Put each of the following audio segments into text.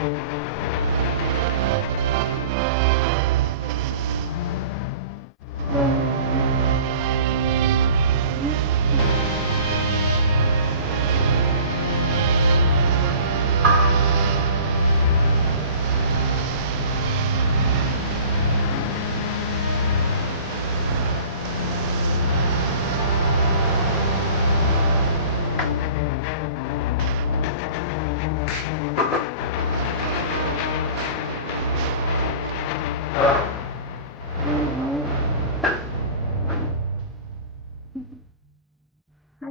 I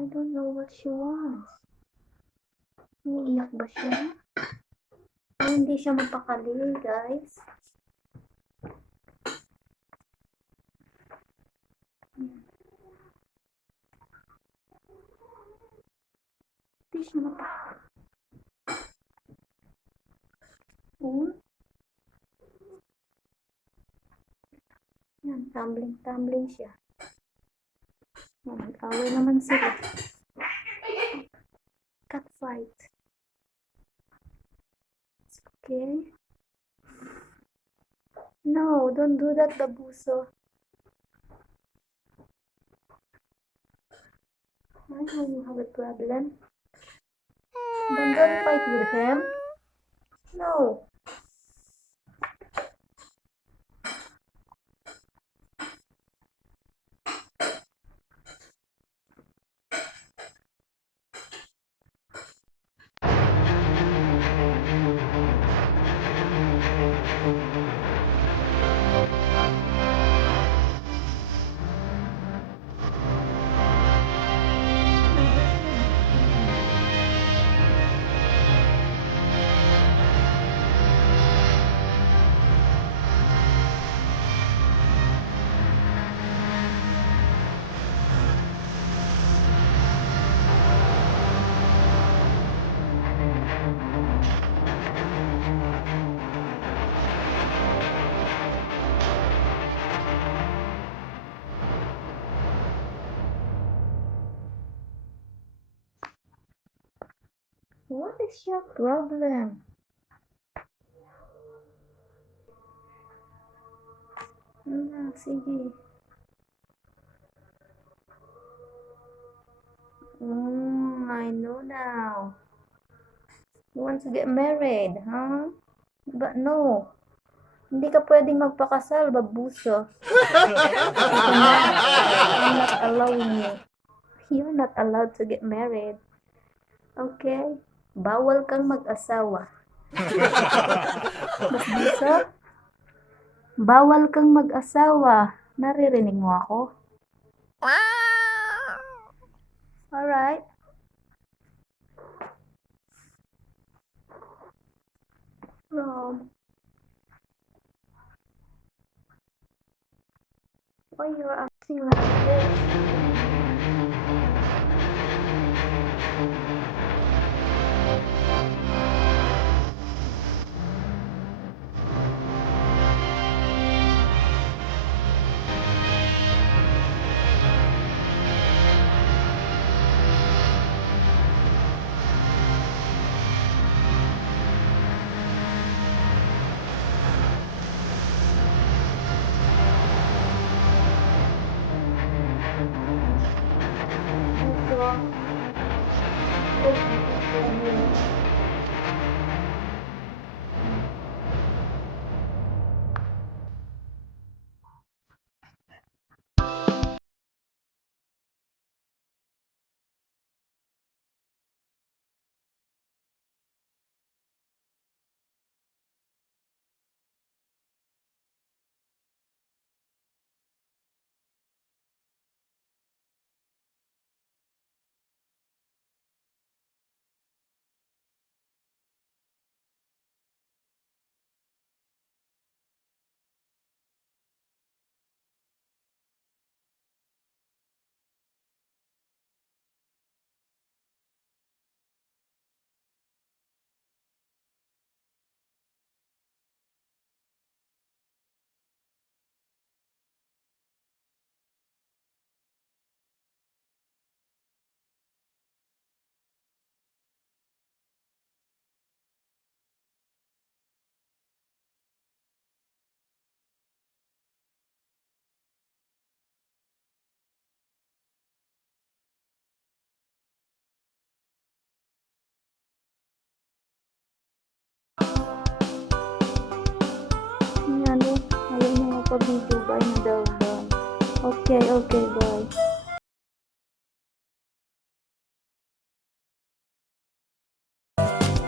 don't know what she wants. Umiiyak ba siya? Hindi siya mapakali, guys. Hindi siya mapakali. Yan, tumbling siya. Nag-away naman sila. Cat fight. It's okay. No, don't do that, Babuso. I know you have a problem. Don't fight with him. No. What is your problem? Sige. I know now. You want to get married, huh? But no. Hindi ka pwedeng magpakasal, Babuso. I'm not allowing you. You're not allowed to get married. Okay? Bawal kang mag-asawa. Babuso? Bawal kang mag-asawa. Naririnig mo ako? Alright. Rob. Why you're acting like this? magpapabideo. Bye na daw, bye. Okay, okay, bye.